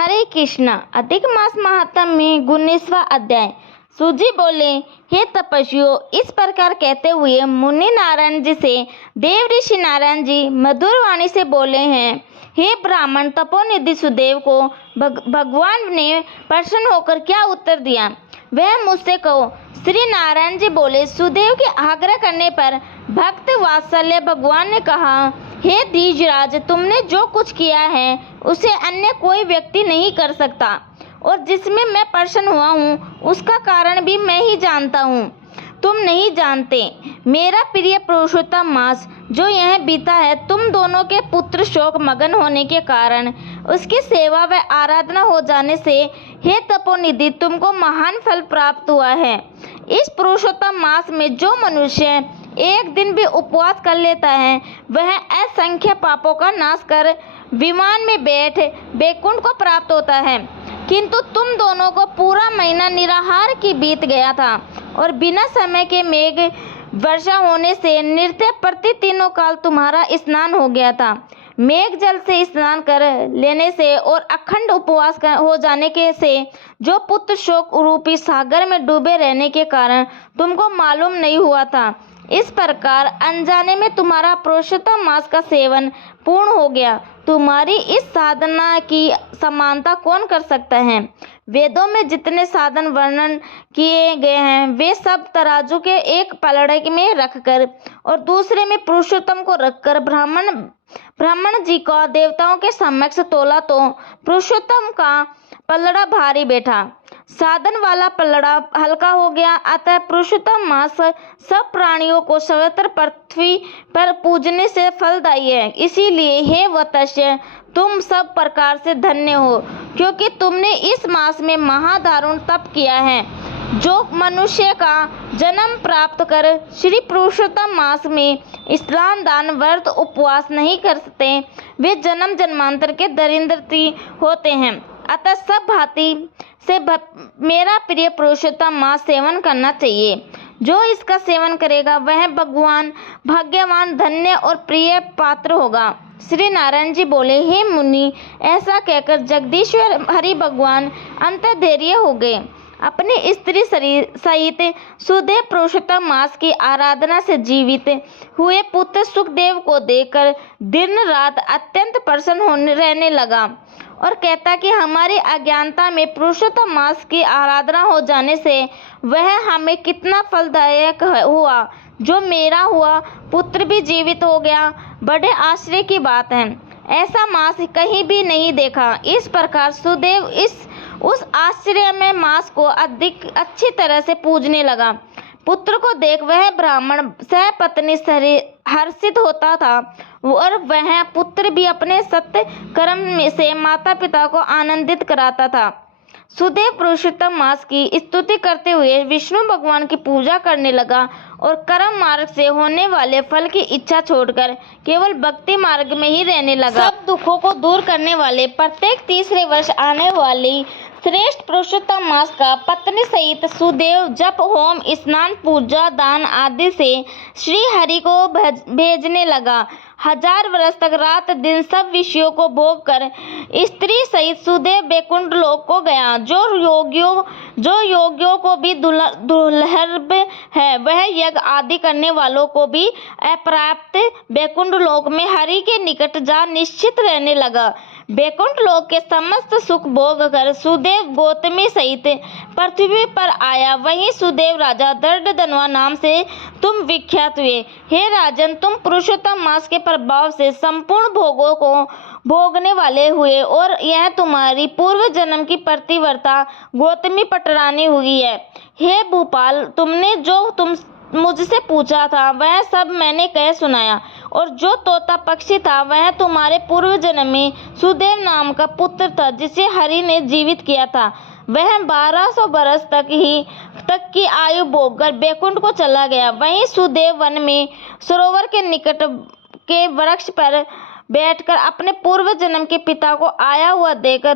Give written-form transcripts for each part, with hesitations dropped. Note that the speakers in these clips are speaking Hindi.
हरे कृष्णा। अधिक मास महात्म में 19वां अध्याय। सूजी बोले, हे तपस्वियों, इस प्रकार कहते हुए मुनि नारायण जी से देव ऋषि नारायण जी मधुर वाणी से बोले हैं। हे ब्राह्मण तपोनिधि सुदेव को भगवान ने प्रसन्न होकर क्या उत्तर दिया, वह मुझसे कहो। श्री नारायण जी बोले, सुदेव के आग्रह करने पर भक्त वात्सल्य भगवान ने कहा, हे धीजराज, तुमने जो कुछ किया है उसे अन्य कोई व्यक्ति नहीं कर सकता, और जिसमें मैं प्रसन्न हुआ हूँ उसका कारण भी मैं ही जानता हूँ। तुम नहीं जानते। मेरा प्रिय पुरुषोत्तम मास जो यह बीता है, तुम दोनों के पुत्र शोक मगन होने के कारण उसकी सेवा व आराधना हो जाने से, हे तपोनिधि, तुमको महान फल प्राप्त हुआ है। इस पुरुषोत्तम मास में जो मनुष्य एक दिन भी उपवास कर लेता है, वह असंख्य पापों का नाश कर विमान में बैठ बैकुंठ को प्राप्त होता है। किंतु तुम दोनों को पूरा महीना निराहार की बीत गया था, और बिना समय के मेघ वर्षा होने से नृत्य प्रति तीनों काल तुम्हारा स्नान हो गया था। मेघ जल से स्नान कर लेने से और अखंड उपवास हो जाने के से जो पुत्र शोक रूपी सागर में डूबे रहने के कारण तुमको मालूम नहीं हुआ था, इस प्रकार अनजाने में तुम्हारा पुरुषोत्तम मास का सेवन पूर्ण हो गया। तुम्हारी इस साधना की समानता कौन कर सकता है। वेदों में जितने साधन वर्णन किए गए हैं, वे सब तराजू के एक पलड़े में रखकर और दूसरे में पुरुषोत्तम को रखकर ब्राह्मण जी को देवताओं के समक्ष तोला तो पुरुषोत्तम का पलड़ा भारी बैठा, साधन वाला पलड़ा हल्का हो गया। अतः पुरुषोत्तम मास सब प्राणियों को सर्वत्र पृथ्वी पर पूजने से फलदायी है। इसीलिए हे वत्स्य, तुम सब प्रकार से धन्य हो, क्योंकि तुमने इस मास में महादारुण तप किया है। जो मनुष्य का जन्म प्राप्त कर श्री पुरुषोत्तम मास में स्नान दान व्रत उपवास नहीं करते, वे जन्म जन्मांतर के दरिद्रती होते हैं। अतः सब भांति से मेरा प्रिय पुरुषोत्तम मास सेवन करना चाहिए। जो इसका सेवन करेगा वह भगवान भाग्यवान, धन्य और प्रिय पात्र होगा। श्री नारायण जी बोले, हे मुनि, ऐसा कहकर जगदीश्वर हरि भगवान अंतर्धैर्य हो गए। अपने स्त्री सहित सुदेव पुरुषोत्तम मास की आराधना से जीवित हुए पुत्र सुखदेव को देखकर दिन रात अत्यंत प्रसन्न रहने लगा और कहता कि हमारी अज्ञानता में पुरुषोत्तम मास की आराधना हो जाने से वह हमें कितना फलदायक हुआ। जो मेरा हुआ पुत्र भी जीवित हो गया, बड़े आश्चर्य की बात है। ऐसा मास कहीं भी नहीं देखा। इस प्रकार सुदेव उस आश्चर्य में मास को अधिक अच्छी तरह से पूजने लगा। पुत्र को देख वह ब्राह्मण सहपत्नी हर्षित होता था, और वह पुत्र भी अपने सत्य कर्म से माता पिता को आनंदित कराता था। सुदेव पुरुषोत्तम मास की स्तुति करते हुए विष्णु भगवान की पूजा करने लगा और कर्म मार्ग से होने वाले फल की इच्छा छोड़कर केवल भक्ति मार्ग में ही रहने लगा। सब दुखों को दूर करने वाले प्रत्येक तीसरे वर्ष आने वाली श्रेष्ठ पुरुषोत्तम मास का पत्नी सहित सुदेव जप होम स्नान पूजा दान आदि से श्री हरि को भेजने लगा। 1000 वर्ष तक रात दिन सब विषयों को भोग कर स्त्री सहित सुदेव बैकुंठ लोक को गया। जो योगियों को भी दुर्लभ है, वह यज्ञ आदि करने वालों को भी अप्राप्त बैकुंठ लोक में हरि के निकट जा निश्चित रहने लगा। बैकुंठ लोक के समस्त सुख भोग कर सुदेव गौतमी सहित पृथ्वी पर आया। वहीं सुदेव राजा दर्दधनवा नाम से तुम विख्यात हुए। हे राजन, तुम पुरुषोत्तम मास के प्रभाव से संपूर्ण भोगों को भोगने वाले हुए, और यह तुम्हारी पूर्व जन्म की प्रतिवर्ता गौतमी पटरानी हुई है। हे भूपाल, तुमने जो मुझसे पूछा था वह सब मैंने कह सुनाया, और जो तोता पक्षी था वह तुम्हारे पूर्व जन्म में सुदेव नाम का पुत्र था, जिसे हरि ने जीवित किया था। वह 1200 बरस तक की आयु भोगकर बैकुंठ को चला गया। वहीं सुदेव वन में सरोवर के निकट के वृक्ष पर बैठकर अपने पूर्व जन्म के पिता को आया हुआ देखकर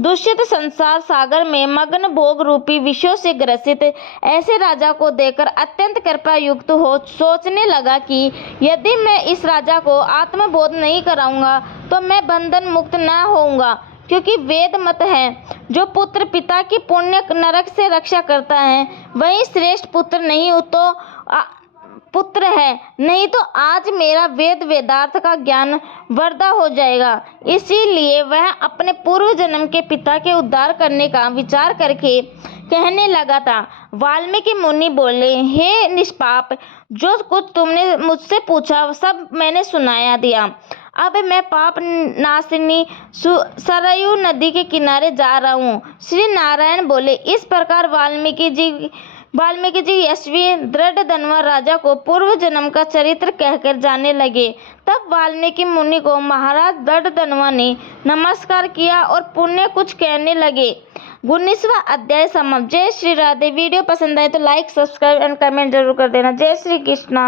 दूषित संसार सागर में मग्न भोग रूपी विषयों से ग्रसित ऐसे राजा को देखकर अत्यंत कृपा युक्त हो सोचने लगा कि यदि मैं इस राजा को आत्मबोध नहीं कराऊंगा तो मैं बंधन मुक्त न होऊंगा। क्योंकि वेद मत है, जो पुत्र पिता की पुण्य नरक से रक्षा करता है वही श्रेष्ठ पुत्र नहीं तो पुत्र है, नहीं तो आज मेरा वेद वेदार्थ का ज्ञान वृथा हो जाएगा। इसीलिए वह अपने पूर्व जन्म के पिता के उद्धार करने का विचार करके कहने लगा था। वाल्मीकि मुनि बोले, हे निष्पाप, जो कुछ तुमने मुझसे पूछा सब मैंने सुनाया दिया। अब मैं पाप नाशिनी सरयू नदी के किनारे जा रहा हूँ। श्री नारायण बोले। इस प्रकार वाल्मीकि जी यशस्वी दृढ़ धनवा राजा को पूर्व जन्म का चरित्र कहकर जाने लगे। तब वाल्मीकि मुनि को महाराज दृढ़ धनवा ने नमस्कार किया और पुण्य कुछ कहने लगे। 19वां अध्याय समाप्त। जय श्री राधे। वीडियो पसंद आए तो लाइक, सब्सक्राइब एंड कमेंट जरूर कर देना। जय श्री कृष्णा।